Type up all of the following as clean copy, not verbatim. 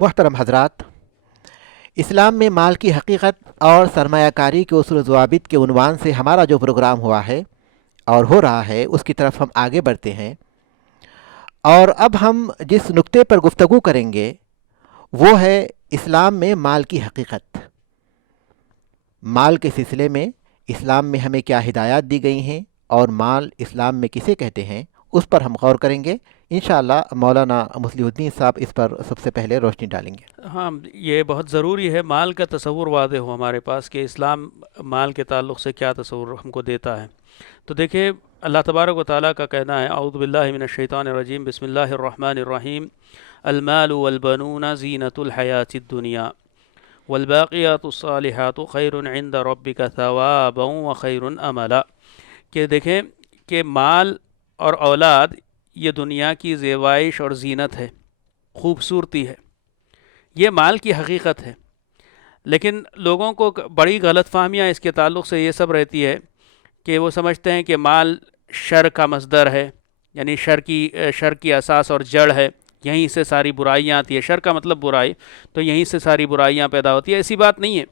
محترم حضرات، اسلام میں مال کی حقیقت اور سرمایہ کاری کے اصول و ضوابط کے عنوان سے ہمارا جو پروگرام ہوا ہے اور ہو رہا ہے اس کی طرف ہم آگے بڑھتے ہیں، اور اب ہم جس نقطے پر گفتگو کریں گے وہ ہے اسلام میں مال کی حقیقت۔ مال کے سلسلے میں اسلام میں ہمیں کیا ہدایات دی گئی ہیں اور مال اسلام میں کسے کہتے ہیں، اس پر ہم غور کریں گے۔ انشاءاللہ مولانا مصلح الدین صاحب اس پر سب سے پہلے روشنی ڈالیں گے۔ ہاں، یہ بہت ضروری ہے مال کا تصور واضح ہو ہمارے پاس کہ اسلام مال کے تعلق سے کیا تصور ہم کو دیتا ہے۔ تو دیکھیں، اللہ تبارک و تعالیٰ کا کہنا ہے، اعوذ باللہ من الشیطان الرجیم، بسم اللہ الرحمن الرحیم، المال والبنون زینۃ الحیاۃ الدنیا والباقیات الصالحات خیر عند ربک ثوابا وخیر املا۔ کہ دیکھیں کہ مال اور اولاد یہ دنیا کی زیبائش اور زینت ہے، خوبصورتی ہے، یہ مال کی حقیقت ہے۔ لیکن لوگوں کو بڑی غلط فہمیاں اس کے تعلق سے یہ سب رہتی ہے کہ وہ سمجھتے ہیں کہ مال شر کا مصدر ہے، یعنی شر کی اساس اور جڑ ہے، یہیں سے ساری برائیاں آتی ہے۔ شر کا مطلب برائی، تو یہیں سے ساری برائیاں پیدا ہوتی ہے۔ ایسی بات نہیں ہے،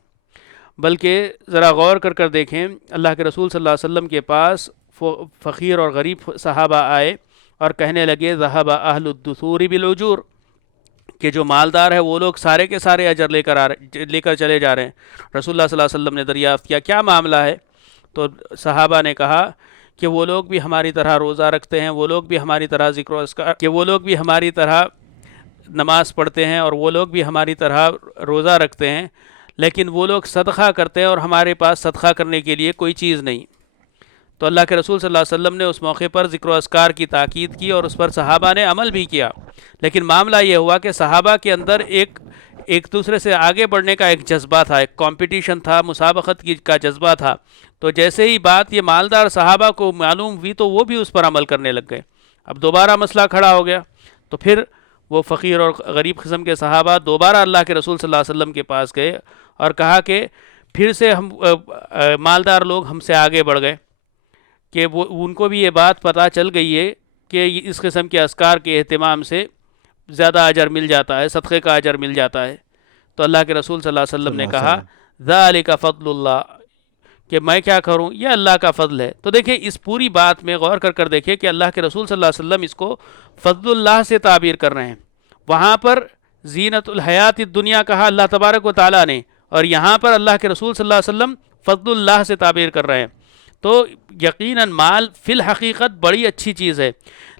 بلکہ ذرا غور کر دیکھیں، اللہ کے رسول صلی اللہ علیہ وسلم کے پاس فقیر اور غریب صحابہ آئے اور کہنے لگے ذہب اہل الدثور بالاجور، کہ جو مالدار ہے وہ لوگ سارے کے سارے اجر لے کر چلے جا رہے ہیں۔ رسول اللہ صلی اللہ علیہ وسلم نے دریافت کیا کیا معاملہ ہے؟ تو صحابہ نے کہا کہ وہ لوگ بھی ہماری طرح روزہ رکھتے ہیں، وہ لوگ بھی ہماری طرح ذکر و اذکار، کہ وہ لوگ بھی ہماری طرح نماز پڑھتے ہیں، اور وہ لوگ بھی ہماری طرح روزہ رکھتے ہیں، لیکن وہ لوگ صدقہ کرتے ہیں اور ہمارے پاس صدقہ کرنے کے لیے کوئی چیز نہیں۔ تو اللہ کے رسول صلی اللہ علیہ وسلم نے اس موقع پر ذکر و اذکار کی تاکید کی اور اس پر صحابہ نے عمل بھی کیا۔ لیکن معاملہ یہ ہوا کہ صحابہ کے اندر ایک دوسرے سے آگے بڑھنے کا ایک جذبہ تھا، ایک کمپٹیشن تھا، مسابقت کا جذبہ تھا۔ تو جیسے ہی بات یہ مالدار صحابہ کو معلوم ہوئی تو وہ بھی اس پر عمل کرنے لگ گئے۔ اب دوبارہ مسئلہ کھڑا ہو گیا، تو پھر وہ فقیر اور غریب قسم کے صحابہ دوبارہ اللہ کے رسول صلی اللہ علیہ وسلم کے پاس گئے اور کہا کہ پھر سے ہم مالدار لوگ ہم سے آگے بڑھ گئے، کہ وہ ان کو بھی یہ بات پتہ چل گئی ہے کہ اس قسم کے اذکار کے اہتمام سے زیادہ اجر مل جاتا ہے، صدقے کا اجر مل جاتا ہے۔ تو اللہ کے رسول صلی اللہ علیہ وسلم نے کہا ذالک فضل اللہ، کہ میں کیا کروں، یہ اللہ کا فضل ہے۔ تو دیکھیں اس پوری بات میں غور کر دیکھیں کہ اللہ کے رسول صلی اللہ علیہ وسلم اس کو فضل اللہ سے تعبیر کر رہے ہیں۔ وہاں پر زینت الحیات الدنیا کہا اللہ تبارک و تعالیٰ نے، اور یہاں پر اللہ کے رسول صلی اللہ علیہ وسلم فضل اللہ سے تعبیر کر رہے ہیں۔ تو یقیناً مال فی الحقیقت بڑی اچھی چیز ہے،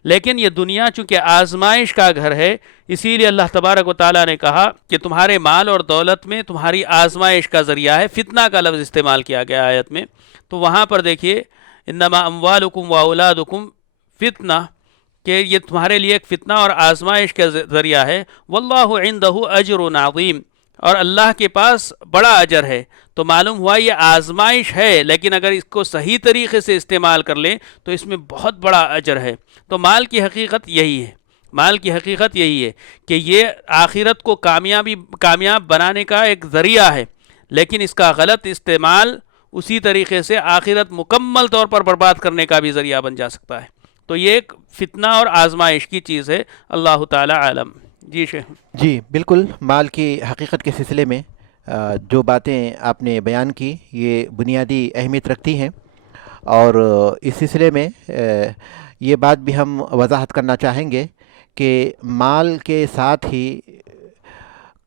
لیکن یہ دنیا چونکہ آزمائش کا گھر ہے، اسی لیے اللہ تبارک و تعالیٰ نے کہا کہ تمہارے مال اور دولت میں تمہاری آزمائش کا ذریعہ ہے۔ فتنہ کا لفظ استعمال کیا گیا آیت میں، تو وہاں پر دیکھیے انما اموالکم واولادکم فتنہ، کہ یہ تمہارے لیے ایک فتنہ اور آزمائش کا ذریعہ ہے۔ واللہ عندہ اجر عظیم، اور اللہ کے پاس بڑا اجر ہے۔ تو معلوم ہوا یہ آزمائش ہے، لیکن اگر اس کو صحیح طریقے سے استعمال کر لیں تو اس میں بہت بڑا اجر ہے۔ تو مال کی حقیقت یہی ہے، مال کی حقیقت یہی ہے کہ یہ آخرت کو کامیاب بنانے کا ایک ذریعہ ہے، لیکن اس کا غلط استعمال اسی طریقے سے آخرت مکمل طور پر برباد کرنے کا بھی ذریعہ بن جا سکتا ہے۔ تو یہ ایک فتنہ اور آزمائش کی چیز ہے، اللہ تعالی عالم۔ جی شیخ۔ جی بالکل، مال کی حقیقت کے سلسلے میں جو باتیں آپ نے بیان کی یہ بنیادی اہمیت رکھتی ہیں، اور اس سلسلے میں یہ بات بھی ہم وضاحت کرنا چاہیں گے کہ مال کے ساتھ ہی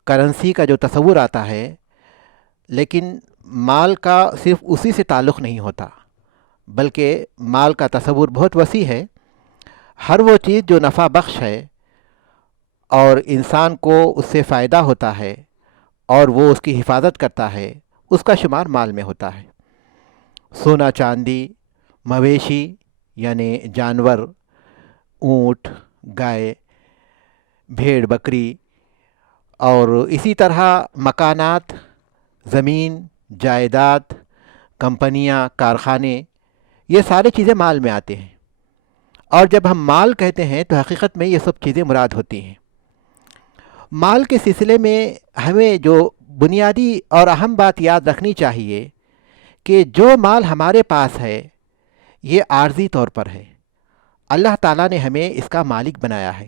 کرنسی کا جو تصور آتا ہے، لیکن مال کا صرف اسی سے تعلق نہیں ہوتا، بلکہ مال کا تصور بہت وسیع ہے۔ ہر وہ چیز جو نفع بخش ہے اور انسان کو اس سے فائدہ ہوتا ہے اور وہ اس کی حفاظت کرتا ہے، اس کا شمار مال میں ہوتا ہے۔ سونا چاندی، مویشی یعنی جانور، اونٹ، گائے، بھیڑ بکری، اور اسی طرح مکانات، زمین، جائیداد، کمپنیاں، کارخانے، یہ ساری چیزیں مال میں آتے ہیں۔ اور جب ہم مال کہتے ہیں تو حقیقت میں یہ سب چیزیں مراد ہوتی ہیں۔ مال کے سلسلے میں ہمیں جو بنیادی اور اہم بات یاد رکھنی چاہیے کہ جو مال ہمارے پاس ہے یہ عارضی طور پر ہے، اللہ تعالیٰ نے ہمیں اس کا مالک بنایا ہے۔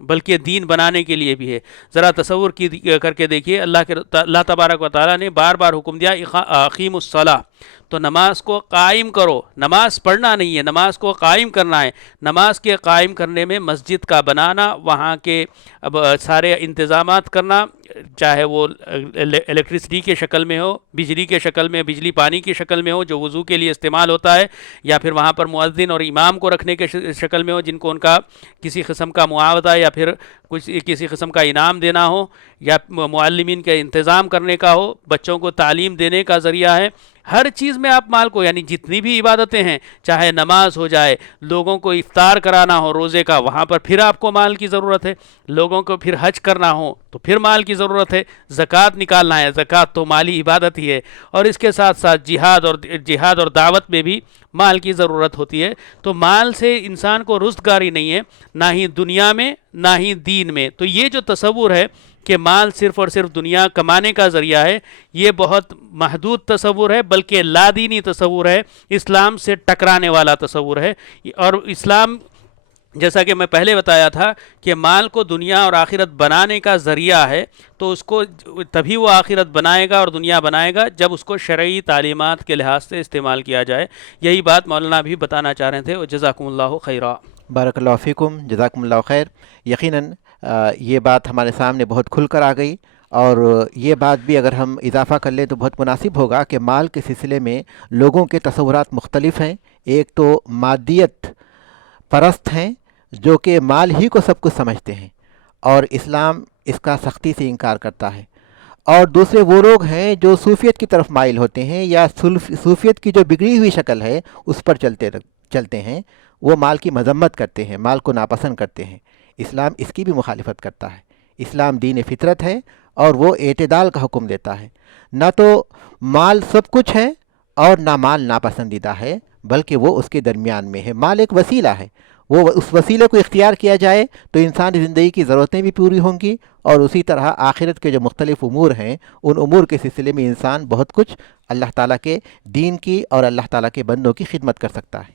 بلکہ دین بنانے کے لیے بھی ہے۔ ذرا تصور کر کے دیکھیے، اللہ تبارک و تعالیٰ نے بار بار حکم دیا اقیموا الصلاۃ، تو نماز کو قائم کرو۔ نماز پڑھنا نہیں ہے، نماز کو قائم کرنا ہے۔ نماز کے قائم کرنے میں مسجد کا بنانا، وہاں کے سارے انتظامات کرنا، چاہے وہ الیکٹرسٹی کے شکل میں ہو، بجلی کے شکل میں، بجلی پانی کی شکل میں ہو جو وضو کے لیے استعمال ہوتا ہے، یا پھر وہاں پر مؤذن اور امام کو رکھنے کے شکل میں ہو جن کو ان کا کسی قسم کا معاوضہ یا پھر کسی قسم کا انعام دینا ہو، یا معلمین کے انتظام کرنے کا ہو، بچوں کو تعلیم دینے کا ذریعہ ہے۔ ہر چیز میں آپ مال کو، یعنی جتنی بھی عبادتیں ہیں، چاہے نماز ہو جائے، لوگوں کو افطار کرانا ہو روزے کا، وہاں پر پھر آپ کو مال کی ضرورت ہے، لوگوں کو پھر حج کرنا ہو تو پھر مال کی ضرورت ہے، زکوٰۃ نکالنا ہے، زکوٰۃ تو مالی عبادت ہی ہے، اور اس کے ساتھ ساتھ جہاد اور دعوت میں بھی مال کی ضرورت ہوتی ہے۔ تو مال سے انسان کو رزقگاری نہیں ہے، نہ ہی دنیا میں نہ ہی دین میں۔ تو یہ جو تصور ہے کہ مال صرف اور صرف دنیا کمانے کا ذریعہ ہے، یہ بہت محدود تصور ہے، بلکہ لادینی تصور ہے، اسلام سے ٹکرانے والا تصور ہے۔ اور اسلام، جیسا کہ میں پہلے بتایا تھا کہ مال کو دنیا اور آخرت بنانے کا ذریعہ ہے، تو اس کو تبھی وہ آخرت بنائے گا اور دنیا بنائے گا جب اس کو شرعی تعلیمات کے لحاظ سے استعمال کیا جائے۔ یہی بات مولانا بھی بتانا چاہ رہے تھے، جزاکم اللہ خیرہ۔ بارک اللہ فیکم، جزاکم اللہ خیر۔ یقیناً یہ بات ہمارے سامنے بہت کھل کر آ گئی، اور یہ بات بھی اگر ہم اضافہ کر لیں تو بہت مناسب ہوگا کہ مال کے سلسلے میں لوگوں کے تصورات مختلف ہیں۔ ایک تو مادیت پرست ہیں جو کہ مال ہی کو سب کچھ سمجھتے ہیں، اور اسلام اس کا سختی سے انکار کرتا ہے۔ اور دوسرے وہ لوگ ہیں جو صوفیت کی طرف مائل ہوتے ہیں، یا صوفیت کی جو بگڑی ہوئی شکل ہے اس پر چلتے ہیں، وہ مال کی مذمت کرتے ہیں، مال کو ناپسند کرتے ہیں۔ اسلام اس کی بھی مخالفت کرتا ہے۔ اسلام دین فطرت ہے، اور وہ اعتدال کا حکم دیتا ہے۔ نہ تو مال سب کچھ ہے اور نہ مال ناپسندیدہ ہے، بلکہ وہ اس کے درمیان میں ہے۔ مال ایک وسیلہ ہے، وہ اس وسیلے کو اختیار کیا جائے تو انسانی زندگی کی ضرورتیں بھی پوری ہوں گی، اور اسی طرح آخرت کے جو مختلف امور ہیں ان امور کے سلسلے میں انسان بہت کچھ اللہ تعالیٰ کے دین کی اور اللہ تعالیٰ کے بندوں کی خدمت کر سکتا ہے۔